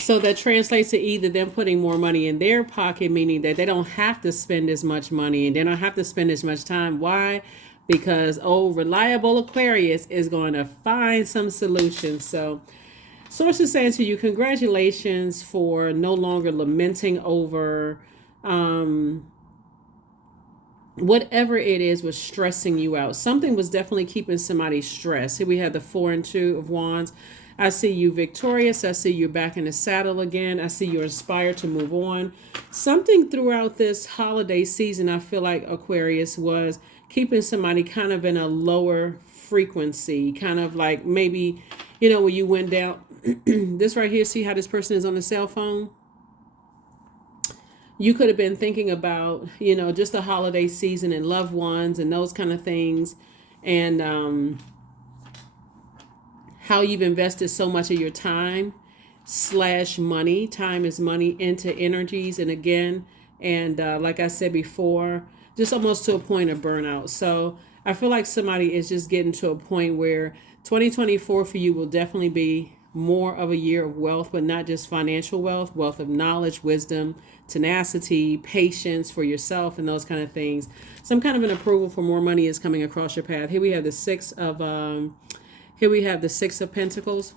So that translates to either them putting more money in their pocket, meaning that they don't have to spend as much money and they don't have to spend as much time. Why? Because reliable Aquarius is going to find some solutions. So sources saying to you, congratulations for no longer lamenting over whatever it is was stressing you out. Something was definitely keeping somebody stressed. Here we have the 4 and 2 of Wands. I see you victorious. I see you back in the saddle again. I see you're inspired to move on. Something throughout this holiday season, I feel like Aquarius was keeping somebody kind of in a lower frequency, kind of like maybe, when you went down this right here, see how this person is on the cell phone? You could have been thinking about, just the holiday season and loved ones and those kind of things. And how you've invested so much of your time / money. Time is money into energies. And again, and like I said before, just almost to a point of burnout. So I feel like somebody is just getting to a point where 2024 for you will definitely be more of a year of wealth, but not just financial wealth, wealth of knowledge, wisdom, tenacity, patience for yourself, and those kind of things. Some kind of an approval for more money is coming across your path. Here we have the six of Pentacles.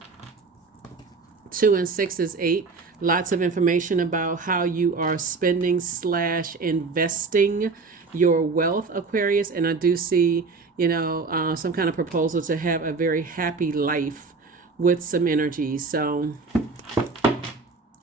2 and 6 is 8. Lots of information about how you are spending / investing your wealth, Aquarius. And I do see, some kind of proposal to have a very happy life with some energy. So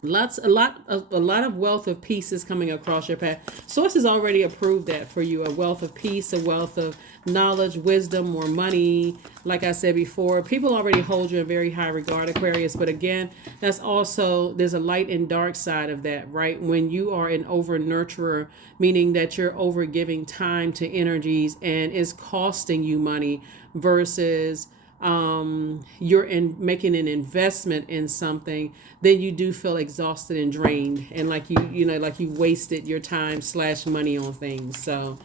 a lot of wealth of peace is coming across your path. Sources already approved that for you. A wealth of peace, a wealth of knowledge, wisdom, more money. Like I said before, people already hold you in very high regard, Aquarius. But again, there's a light and dark side of that, right? When you are an over nurturer, meaning that you're over giving time to energies and is costing you money versus you're making an investment in something, then you do feel exhausted and drained, and like you wasted your time / money on things. So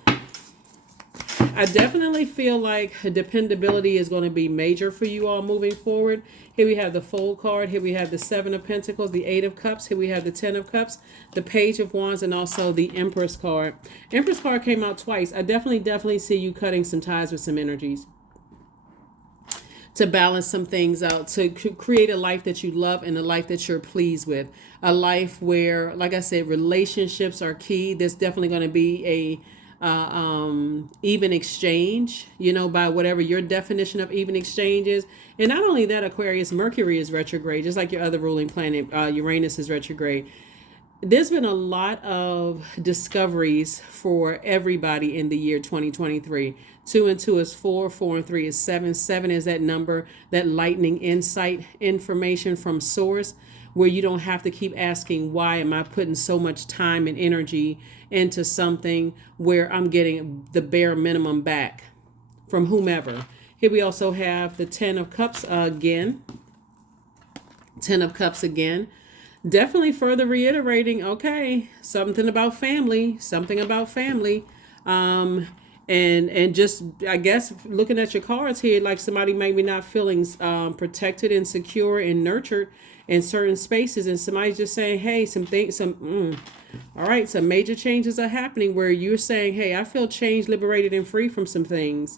I definitely feel like dependability is going to be major for you all moving forward. Here we have the Fool card. Here we have the 7 of Pentacles, the 8 of Cups. Here we have the 10 of Cups, the Page of Wands, and also the Empress card. Empress card came out twice. I definitely see you cutting some ties with some energies to balance some things out, to create a life that you love and a life that you're pleased with. A life where, like I said, relationships are key. There's definitely going to be a even exchange, by whatever your definition of even exchange is. And not only that, Aquarius, Mercury is retrograde, just like your other ruling planet, Uranus is retrograde. There's been a lot of discoveries for everybody in the year 2023. 2 and 2 is 4, 4 and 3 is 7. 7 is that number, that lightning insight information from source, where you don't have to keep asking, why am I putting so much time and energy into something where I'm getting the bare minimum back from whomever. Here we also have the 10 of Cups again. 10 of Cups again. Definitely further reiterating, okay, something about family. And just, I guess, looking at your cards here, like somebody maybe not feeling protected and secure and nurtured in certain spaces, and somebody's just saying, hey, all right, some major changes are happening where you're saying, hey, I feel changed, liberated, and free from some things.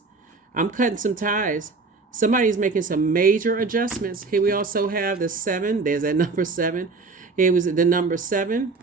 I'm cutting some ties. Somebody's making some major adjustments. Here we also have the 7. There's that number 7. It was the number 7.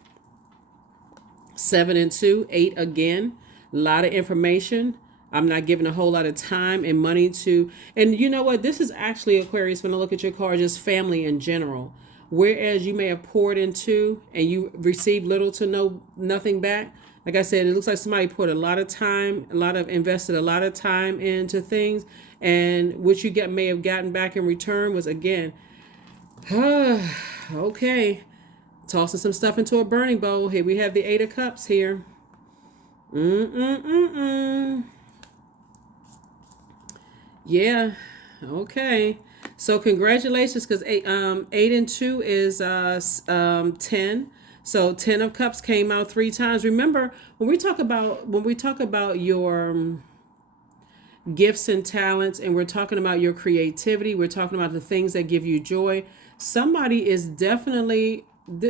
7 and 2, 8 again. A lot of information. I'm not giving a whole lot of time and money to, and you know what? This is actually, Aquarius, when I look at your card, just family in general. Whereas you may have poured into and you received little to nothing back. Like I said, it looks like somebody put invested a lot of time into things, and what you may have gotten back in return was, again, okay, tossing some stuff into a burning bowl. Here we have the 8 of Cups here. Yeah. Okay. So congratulations, because 8 and 2 is 10. So 10 of Cups came out 3 times. Remember, when we talk about gifts and talents, and we're talking about your creativity. We're talking about the things that give you joy. Somebody is definitely,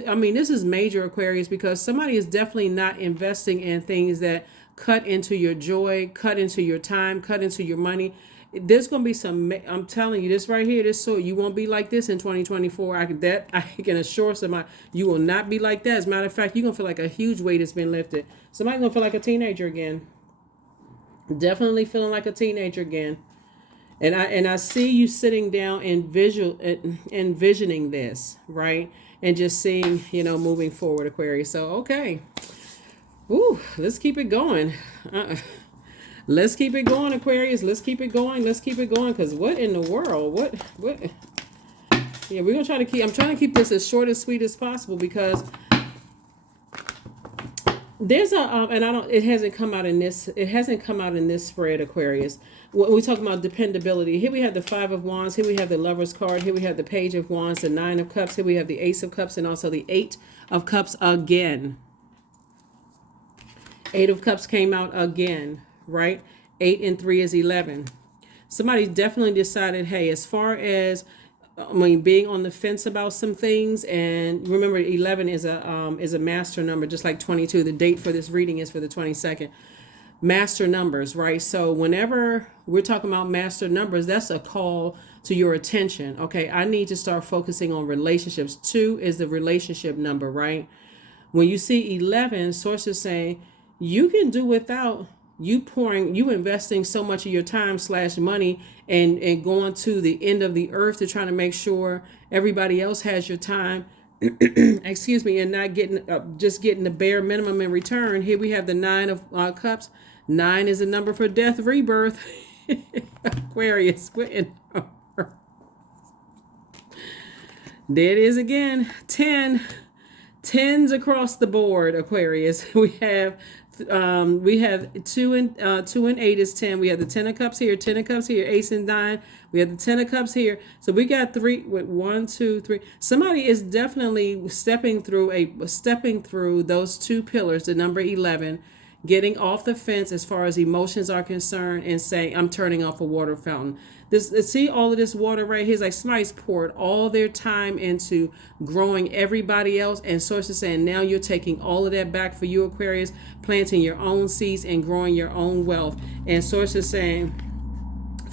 I mean, this is major, Aquarius, because somebody is definitely not investing in things that cut into your joy, cut into your time, cut into your money. There's going to be some, I'm telling you this right here, this, so you won't be like this in 2024. I can assure somebody you will not be like that. As a matter of fact, you're going to feel like a huge weight has been lifted. Somebody's going to feel like a teenager again. Definitely feeling like a teenager again. And I see you sitting down and envisioning this, right? And just seeing, moving forward, Aquarius. So, okay. Ooh, let's keep it going. Let's keep it going, Aquarius. Let's keep it going. Let's keep it going. Because what in the world? What? Yeah, we're going to I'm trying to keep this as short and sweet as possible, because there's it hasn't come out in this spread, Aquarius. When we talk about dependability, here we have the Five of Wands, here we have the Lover's card, here we have the Page of Wands, the Nine of Cups, here we have the Ace of Cups, and also the Eight of Cups again. Eight of Cups came out again, right? 8 and 3 is 11. Somebody definitely decided, hey, as far as being on the fence about some things, and remember 11 is a master number, just like 22. The date for this reading is for the 22nd. Master numbers, right? So whenever we're talking about master numbers, that's a call to your attention. Okay, I need to start focusing on relationships. 2 is the relationship number, right? When you see 11, sources saying you can do without you investing so much of your time / money and going to the end of the earth to try to make sure everybody else has your time, excuse me, and not getting just getting the bare minimum in return. Here we have the Nine of Cups. 9 is a number for death, rebirth. Aquarius. There it is again. 10. 10s across the board, Aquarius. We have 2 and 8 is 10. We have the 10 of Cups here, 10 of Cups here, Ace and 9. We have the 10 of Cups here. So we got 3 with 1, 2, 3. Somebody is definitely stepping through those 2 pillars, the number 11, getting off the fence as far as emotions are concerned, and saying, I'm turning off a water fountain. See all of this water right here is like somebody's poured all their time into growing everybody else, and sources saying now you're taking all of that back for you, Aquarius, planting your own seeds and growing your own wealth. And sources saying,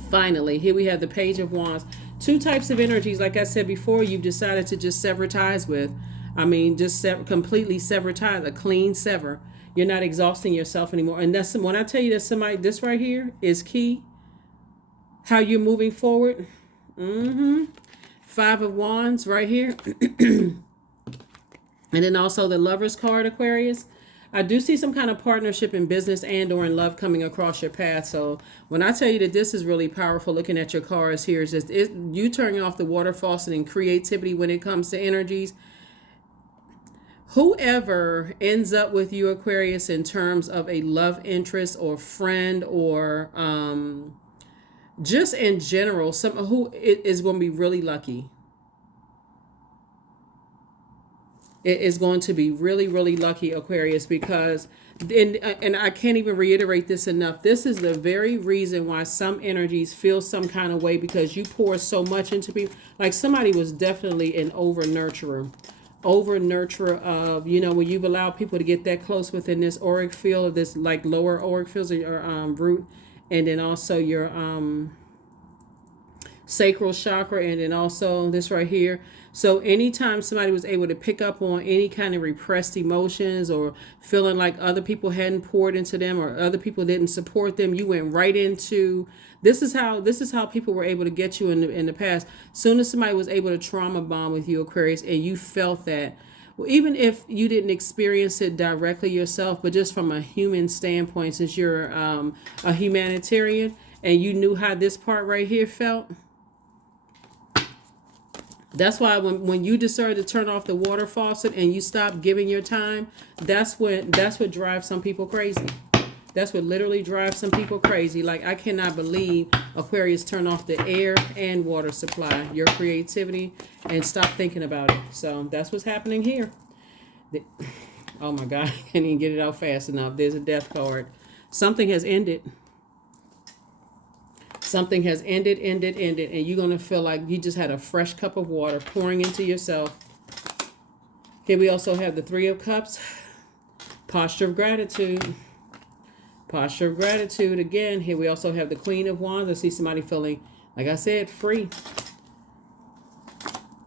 finally, here we have the Page of Wands. 2 types of energies, like I said before, you've decided to just sever ties with. Completely sever ties, a clean sever. You're not exhausting yourself anymore. And that's when I tell you that somebody, this right here is key. How you're moving forward. 5 of Wands right here. And then also the Lover's card, Aquarius. I do see some kind of partnership in business and or in love coming across your path. So when I tell you that this is really powerful, looking at your cards here, is just you turning off the water faucet and creativity when it comes to energies. Whoever ends up with you, Aquarius, in terms of a love interest or friend or just in general, someone who is going to be really lucky. It is going to be really, really lucky, Aquarius, because, and I can't even reiterate this enough, this is the very reason why some energies feel some kind of way, because you pour so much into people. Like somebody was definitely an over-nurturer of, when you've allowed people to get that close within this auric field of this, like lower auric fields of your root, and then also your sacral chakra, and then also this right here. So anytime somebody was able to pick up on any kind of repressed emotions or feeling like other people hadn't poured into them or other people didn't support them, you went right into, this is how people were able to get you in the past. Soon as somebody was able to trauma bond with you, Aquarius, and you felt that, well, even if you didn't experience it directly yourself, but just from a human standpoint, since you're a humanitarian and you knew how this part right here felt. That's why when you decide to turn off the water faucet and you stop giving your time, that's what drives some people crazy. That's what literally drives some people crazy. Like, I cannot believe Aquarius turn off the air and water supply, your creativity, and stop thinking about it. So that's what's happening here. Oh my God, I can't even get it out fast enough. There's a death card. Something has ended. Something has ended, and you're going to feel like you just had a fresh cup of water pouring into yourself. Here we also have the Three of Cups. Posture of gratitude. Posture of gratitude again. Here we also have the Queen of Wands. I see somebody feeling, like I said, free.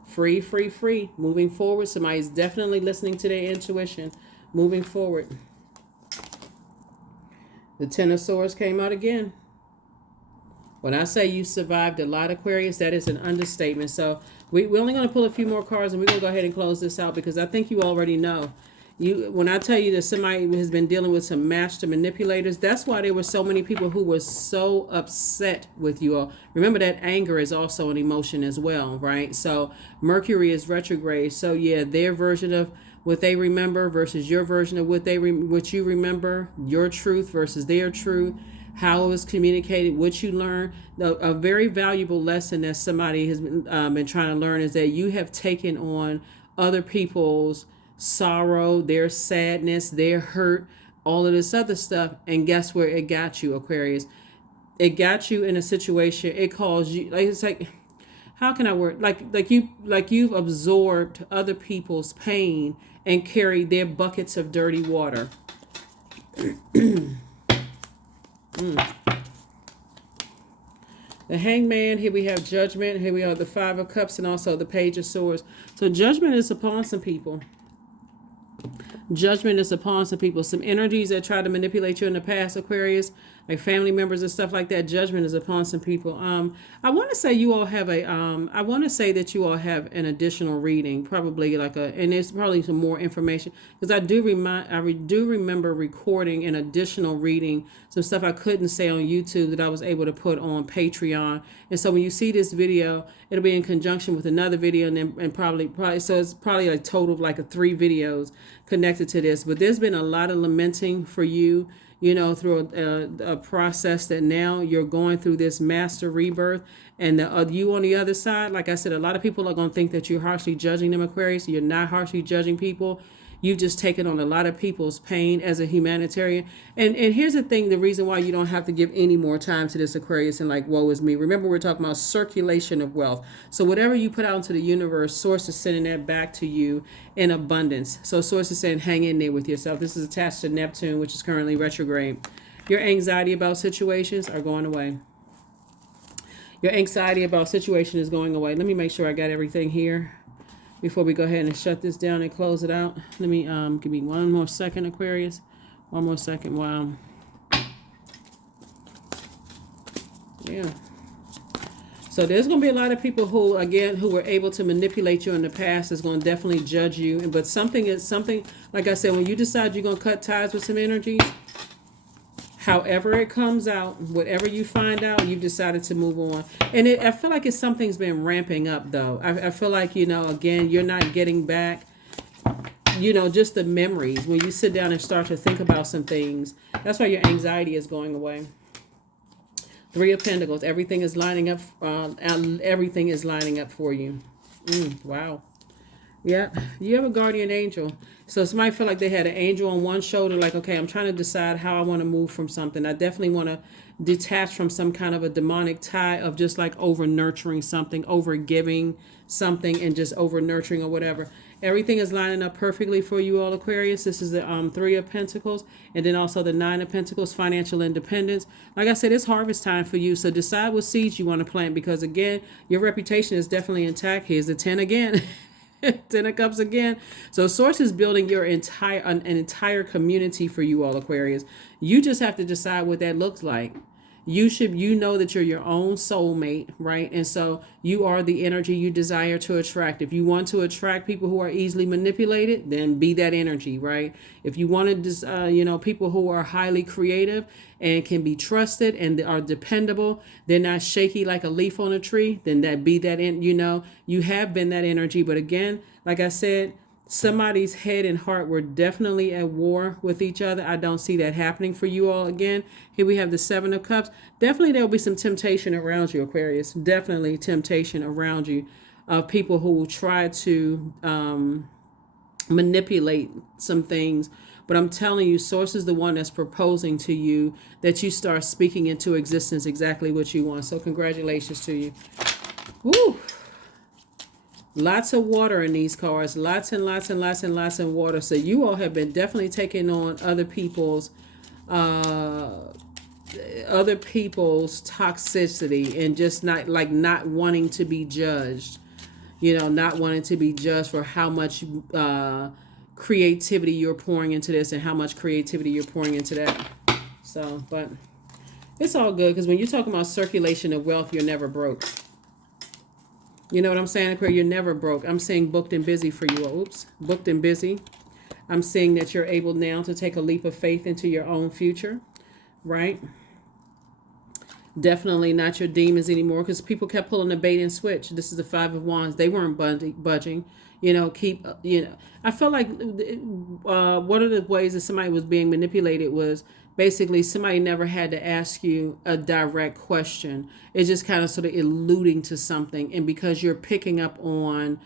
Free, free, free. Moving forward. Somebody's definitely listening to their intuition. Moving forward. The Ten of Swords came out again. When I say you survived a lot, Aquarius, that is an understatement. So we're only going to pull a few more cards, and we're going to go ahead and close this out, because I think you already know. When I tell you that somebody has been dealing with some master manipulators, that's why there were so many people who were so upset with you all. Remember that anger is also an emotion as well, right? So Mercury is retrograde. So yeah, their version of what they remember versus your version of what you remember, your truth versus their truth, how it was communicated, what you learned. A very valuable lesson that somebody has been trying to learn is that you have taken on other people's sorrow, their sadness, their hurt, all of this other stuff, and guess where it got you, Aquarius? It got you in a situation. It caused you, like, it's like, how can I word, you've absorbed other people's pain and carried their buckets of dirty water. The Hangman, here we have Judgment, here we have the Five of Cups, and also the Page of Swords. So judgment is upon some people. Judgment is upon some people. Some energies that tried to manipulate you in the past, Aquarius, like family members and stuff like that. Judgment is upon some people. I want to say you all have I want to say that you all have an additional reading, probably and there's probably some more information, because I do remember recording an additional reading, some stuff I couldn't say on YouTube that I was able to put on Patreon. And so when you see this video, it'll be in conjunction with another video, and probably so it's probably a total of like 3 videos connected to this. But there's been a lot of lamenting for you, through a process that now you're going through this master rebirth. And you on the other side, like I said, a lot of people are going to think that you're harshly judging them, Aquarius. You're not harshly judging people. You've just taken on a lot of people's pain as a humanitarian. And here's the thing, the reason why you don't have to give any more time to this, Aquarius, and like, woe is me. Remember, we're talking about circulation of wealth. So whatever you put out into the universe, Source is sending that back to you in abundance. So Source is saying, hang in there with yourself. This is attached to Neptune, which is currently retrograde. Your anxiety about situations are going away. Your anxiety about situation is going away. Let me make sure I got everything here before we go ahead and shut this down and close it out. Let me give me one more second, Aquarius. One more second. Wow. Yeah. So there's going to be a lot of people who were able to manipulate you in the past is going to definitely judge you. But something, like I said, when you decide you're going to cut ties with some energies, however it comes out, whatever you find out, you've decided to move on. And I feel like something's been ramping up, though. I feel like, again, you're not getting back, just the memories. When you sit down and start to think about some things, that's why your anxiety is going away. Three of Pentacles. Everything is lining up. Everything is lining up for you. Wow. Yeah, you have a guardian angel. So somebody feel like they had an angel on one shoulder, like, okay, I'm trying to decide how I want to move from something. I definitely want to detach from some kind of a demonic tie of just like over nurturing something, over giving something, and just over nurturing or whatever. Everything is lining up perfectly for you all, Aquarius. This is the Three of Pentacles, and then also the Nine of Pentacles, financial independence. Like I said, it's harvest time for you. So decide what seeds you want to plant, because again, your reputation is definitely intact. Here's the 10 again. 10 of Cups again. So Source is building an entire community for you all, Aquarius. You just have to decide what that looks like. You know that you're your own soulmate, right? And so you are the energy you desire to attract. If you want to attract people who are easily manipulated, then be that energy, right? If you want to, people who are highly creative and can be trusted and are dependable, they're not shaky like a leaf on a tree, then you have been that energy. But again, like I said, somebody's head and heart were definitely at war with each other. I don't see that happening for you all again. Here we have the Seven of Cups. Definitely there'll be some temptation around you, Aquarius. Definitely temptation around you of people who will try to manipulate some things But I'm telling you, Source is the one that's proposing to you that you start speaking into existence exactly what you want. So congratulations to you. Woo! Lots of water in these cards. Lots and lots and lots and lots of water. So you all have been definitely taking on other people's toxicity and just not wanting to be judged. Not wanting to be judged for how much creativity you're pouring into this and how much creativity you're pouring into that. So, but it's all good, because when you're talking about circulation of wealth, you're never broke. You know what I'm saying, Aquarius? You're never broke. I'm saying booked and busy for you. Oops, booked and busy. I'm seeing that you're able now to take a leap of faith into your own future, right? Definitely not your demons anymore, because people kept pulling the bait and switch. This is the Five of Wands. They weren't budging. I felt like one of the ways that somebody was being manipulated was basically somebody never had to ask you a direct question. It's just kind of sort of alluding to something. And because you're picking up on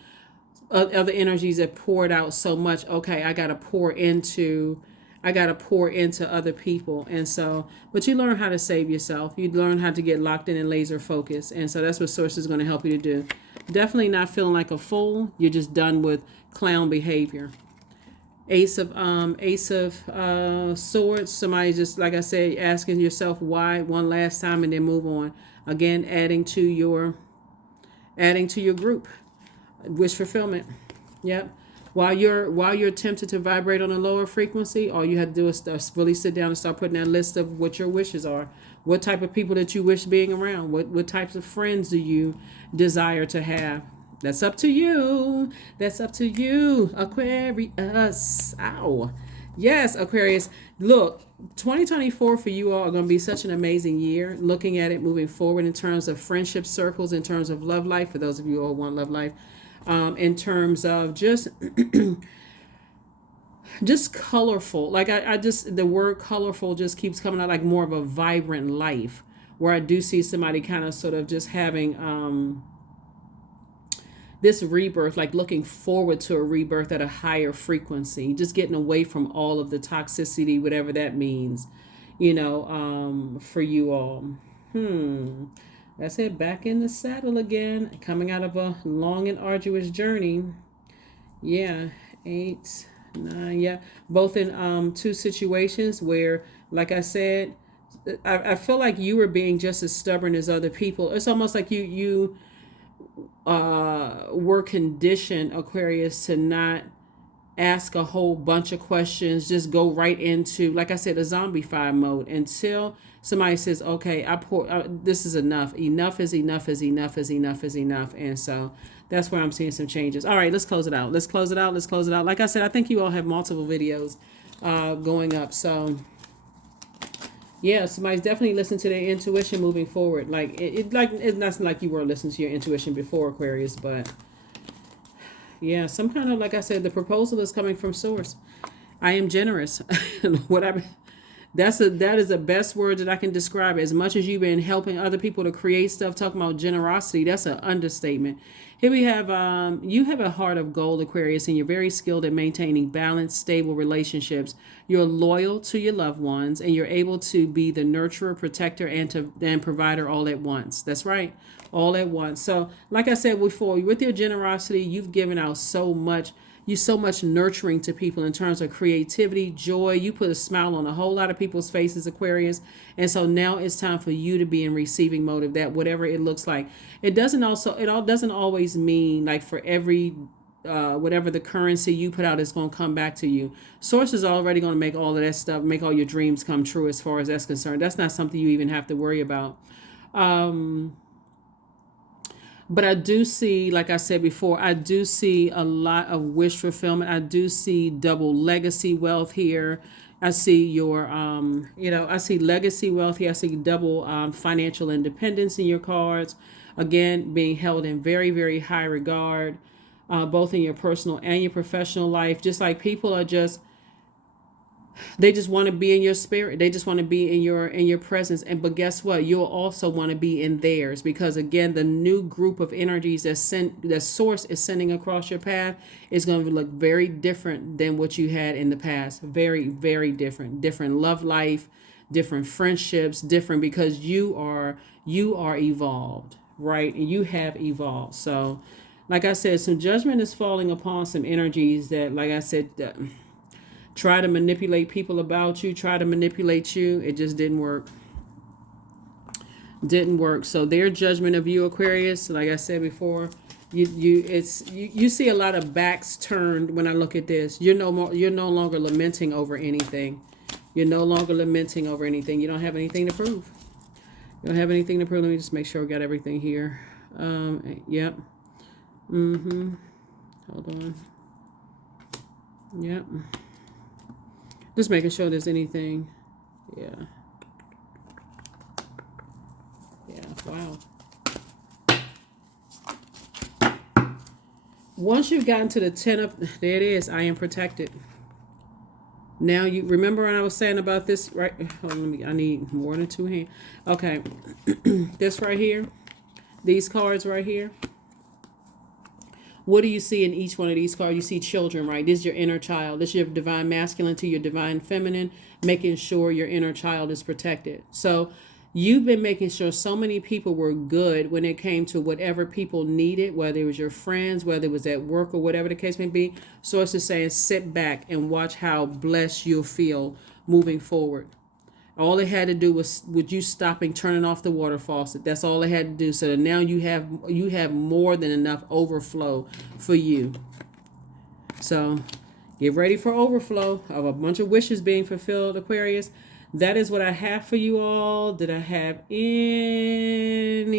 other energies that poured out so much, okay, I got to pour into other people. And so, but you learn how to save yourself. You learn how to get locked in and laser focused. And so that's what Source is going to help you to do. Definitely not feeling like a fool. You're just done with clown behavior. Ace of Swords. Somebody just, like I said, asking yourself why one last time and then move on. Again, adding to your group. Wish fulfillment. Yep. While you're tempted to vibrate on a lower frequency, all you have to do is really sit down and start putting that list of what your wishes are. What type of people that you wish being around. What types of friends do you desire to have? That's up to you. That's up to you, Aquarius. Ow. Yes, Aquarius. Look, 2024 for you all are going to be such an amazing year. Looking at it moving forward in terms of friendship circles, in terms of love life, for those of you all who want love life. In terms of just colorful. Like the word colorful just keeps coming out, like more of a vibrant life, where I do see somebody kind of sort of just having this rebirth, like looking forward to a rebirth at a higher frequency, just getting away from all of the toxicity, whatever that means, for you all. That's it, back in the saddle again, coming out of a long and arduous journey. Yeah, 8, 9, yeah. Both in two situations where, like I said, I feel like you were being just as stubborn as other people. It's almost like you were conditioned, Aquarius, to not ask a whole bunch of questions, just go right into, like I said, a zombie-fied mode until somebody says, okay, this is enough. Enough is enough is enough is enough is enough. And so that's where I'm seeing some changes. All right, let's close it out. Let's close it out. Like I said, I think you all have multiple videos going up. So yeah, somebody's definitely listening to their intuition moving forward. Like it's not like you were listening to your intuition before, Aquarius, but yeah, some kind of, like I said, the proposal is coming from Source. I am generous. That is the best word that I can describe it. As much as you've been helping other people to create stuff, talking about generosity, that's an understatement. Here we have, you have a heart of gold, Aquarius, and you're very skilled at maintaining balanced, stable relationships. You're loyal to your loved ones, and you're able to be the nurturer, protector, and provider all at once. That's right, all at once. So, like I said before, with your generosity, you've given out so much. You're so much nurturing to people in terms of creativity, joy. You put a smile on a whole lot of people's faces, Aquarius. And so now it's time for you to be in receiving mode of that, whatever it looks like. It doesn't always mean like for every whatever the currency you put out is going to come back to you. Source is already going to make all of that stuff, make all your dreams come true as far as that's concerned. That's not something you even have to worry about. But I do see, like I said before, I do see a lot of wish fulfillment. I do see double legacy wealth here. I see your, I see legacy wealth here. I see double financial independence in your cards. Again, being held in very, very high regard, both in your personal and your professional life. Just like people are just, They just want to be in your spirit. They just want to be in your presence. And but guess what? You'll also want to be in theirs, because again, the new group of energies that source is sending across your path is going to look very different than what you had in the past. Very, very different. Different love life, different friendships, different, because you are evolved, right? And you have evolved. So, like I said, some judgment is falling upon some energies that, like I said, try to manipulate people about you, try to manipulate you. It just didn't work. Didn't work. So their judgment of you, Aquarius, like I said before, you see a lot of backs turned when I look at this. You're no longer lamenting over anything. You're no longer lamenting over anything. You don't have anything to prove. You don't have anything to prove. Let me just make sure we got everything here. Yep. Hold on. Yep. Just making sure there's anything. Yeah. Yeah. Wow. Once you've gotten to the 10 of, there it is. I am protected. Now you remember when I was saying about this, right? Hold on, I need more than two hands. Okay. This right here. These cards right here. What do you see in each one of these cards? You see children, right? This is your inner child. This is your divine masculine to your divine feminine, making sure your inner child is protected. So you've been making sure so many people were good when it came to whatever people needed, whether it was your friends, whether it was at work, or whatever the case may be. Source is saying, sit back and watch how blessed you'll feel moving forward. All it had to do was with you stopping turning off the water faucet. That's all it had to do. So that now you have more than enough overflow for you. So get ready for overflow of a bunch of wishes being fulfilled, Aquarius. That is what I have for you all. Did I have anything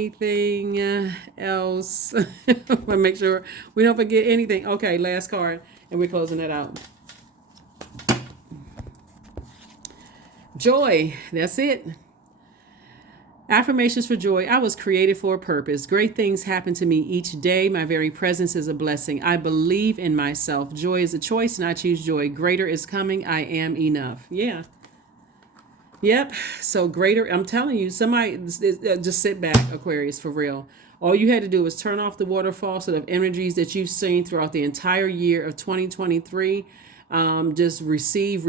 else? I want to make sure we don't forget anything. Okay, last card, and we're closing that out. Joy. That's it. Affirmations for joy. I was created for a purpose. Great things happen to me each day. My very presence is a blessing. I believe in myself. Joy is a choice, and I choose joy. Greater is coming. I am enough. Yeah. Yep. So greater, I'm telling you, somebody just sit back, Aquarius, for real. All you had to do was turn off the water faucet of energies that you've seen throughout the entire year of 2023. Just receive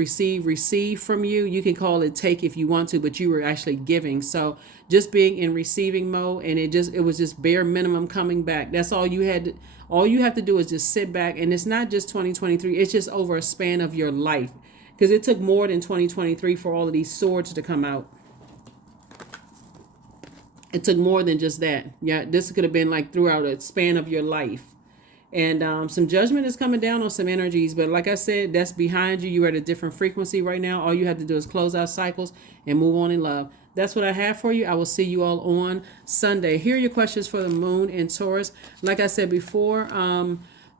from you. You can call it take if you want to, but you were actually giving. So just being in receiving mode, and it was just bare minimum coming back. That's all you had. All you have to do is just sit back, and it's not just 2023. It's just over a span of your life, because it took more than 2023 for all of these swords to come out. It took more than just that. Yeah, this could have been like throughout a span of your life. And some judgment is coming down on some energies. But like I said, that's behind you. You're at a different frequency right now. All you have to do is close out cycles and move on in love. That's what I have for you. I will see you all on Sunday. Here are your questions for the moon in Taurus. Like I said before,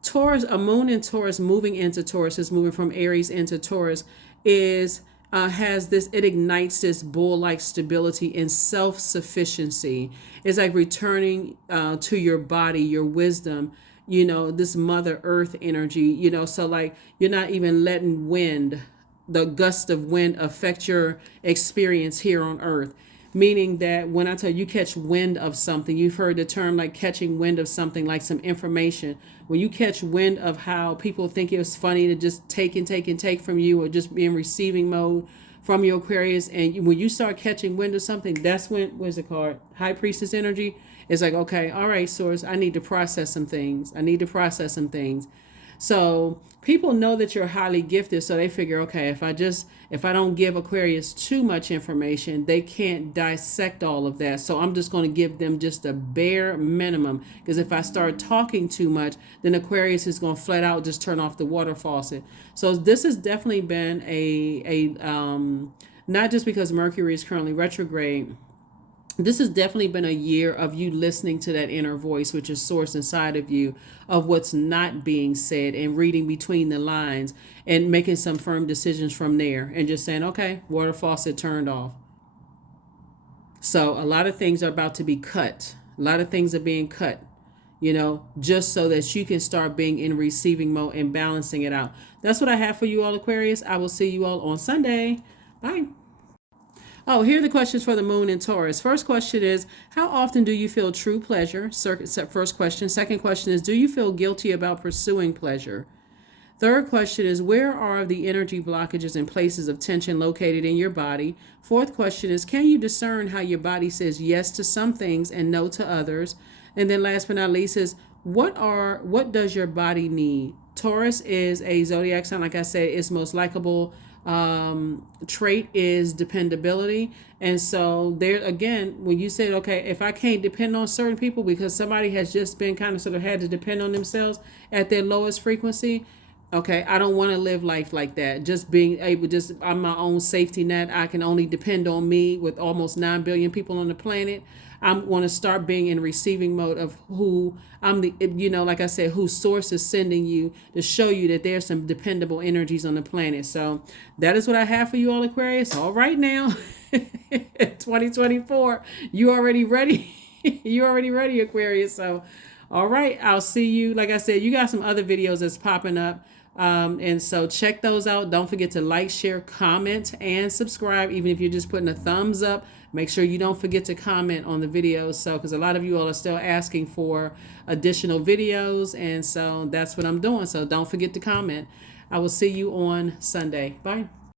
Taurus, a moon in Taurus moving into Taurus, is moving from Aries into Taurus, is it ignites this bull-like stability and self-sufficiency. It's like returning to your body, your wisdom, this Mother Earth energy, so like you're not even letting the gust of wind affect your experience here on Earth. Meaning that when I tell you catch wind of something, you've heard the term like catching wind of something, like some information. When you catch wind of how people think it's funny to just take from you, or just be in receiving mode from your Aquarius, and when you start catching wind of something, that's when, where's the card? High Priestess energy. It's like, okay, all right, Source, I need to process some things. So people know that you're highly gifted, so they figure, okay, if I don't give Aquarius too much information, they can't dissect all of that. So I'm just going to give them just a bare minimum, because if I start talking too much, then Aquarius is going to flat out just turn off the water faucet. So this has definitely been a not just because Mercury is currently retrograde. This has definitely been a year of you listening to that inner voice, which is source inside of you, of what's not being said, and reading between the lines and making some firm decisions from there, and just saying, okay, water faucet turned off. So a lot of things are about to be cut. A lot of things are being cut. just so that you can start being in receiving mode and balancing it out. That's what I have for you all, Aquarius. I will see you all on Sunday. Bye. Oh, here are the questions for the moon in Taurus. First question is, how often do you feel true pleasure? First question. Second question is, do you feel guilty about pursuing pleasure? Third question is, where are the energy blockages and places of tension located in your body? Fourth question is, can you discern how your body says yes to some things and no to others? And then last but not least is, what does your body need? Taurus is a zodiac sign. Like I said, its most likable trait is dependability. And so there again, when you said, okay, if I can't depend on certain people because somebody has just been kind of sort of had to depend on themselves at their lowest frequency, okay, I don't want to live life like that. Just being able, I'm my own safety net. I can only depend on me with almost 9 billion people on the planet. I want to start being in receiving mode of who I'm like I said, whose source is sending you to show you that there's some dependable energies on the planet. So that is what I have for you all, Aquarius. All right now, 2024, you already ready? You already ready, Aquarius. So, all right, I'll see you. Like I said, you got some other videos that's popping up. And so check those out. Don't forget to like, share, comment, and subscribe. Even if you're just putting a thumbs up, make sure you don't forget to comment on the videos. So, because a lot of you all are still asking for additional videos. And so that's what I'm doing. So don't forget to comment. I will see you on Sunday. Bye.